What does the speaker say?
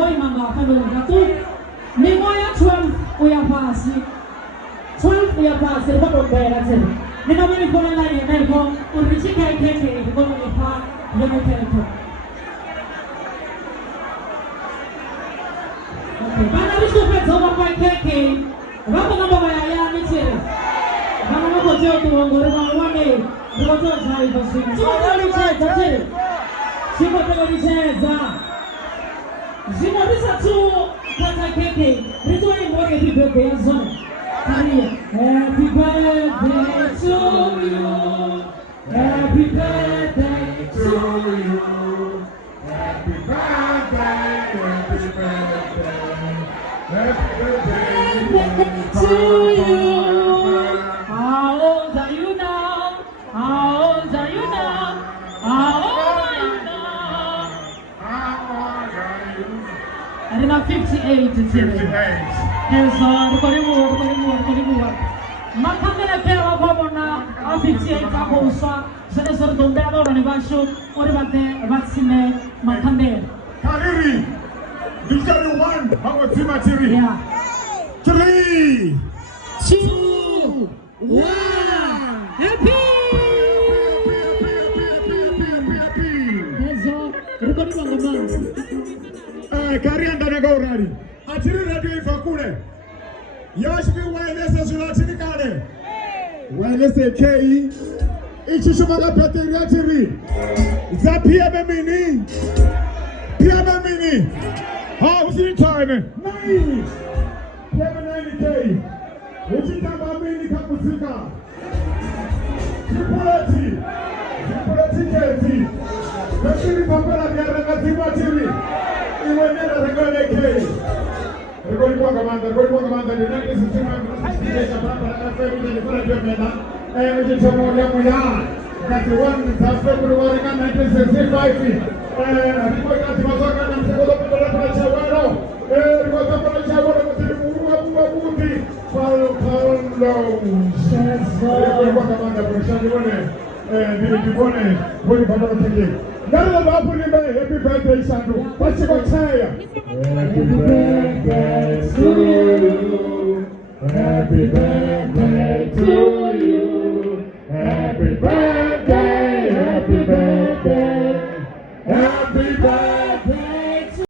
going manga kanu tu. Ni moya 12 uya pasi. 12 uya pasi bado bela tena. Ni kama ni kwa nani na iko urichika keke iko ni pa ndio tena. Okay, bana bisho pesa kwa keke. Baba namba ya mitere. Bana namba je tu ngore kwa wane. Ndio chai basi. Sio chai tete. Sio chai. Zimabisa tu kata keke. Rito ni mwage happy ya zone. Kariya. Happy birthday to you. Happy birthday to you. Happy birthday, happy birthday. Happy birthday to you. How old are you now? How old are you now? How old are you now? I did not 58 to 58. There's Makangala Kera Babona, 58 Kabosa, Senator Dombero, and Ivashu, or about the vaccine, Makande. Kariri, Victory 1, how about Timatiri? Yeah. 3, 2, 1, happy! There's all, everybody on the month. Karianda Nagorari. Atiri radio ifakule. Yoshiki waeleze zulatini kale. Waeleze kei. Ichishumara peteri atiri. Za pia memini. Pia memini. Ha usitane. 9. Pia 9 kei. Ichitamba mini kapusika. Kipulati. Kipulati kei. Lakini papala biara ngatimu atiri. Iwenera regole kei. Regole kwa kamanda, ni nani sisima kusikiliza baba na family ni kuna jomena. Mjitomo ya muya. Kati 1 February 1965. Alikuwa kati mazoka na mchezo kwa Tshiawelo. Alikuwa kwa Tshiawelo kwa buti. Phalaphala. Alikuwa kamanda kwa Tshiawelo. Nilipone kwa baba tenge. Nalo babu ni happy birthday Sandu. Basi kwa chaya. Happy birthday to you. Happy birthday.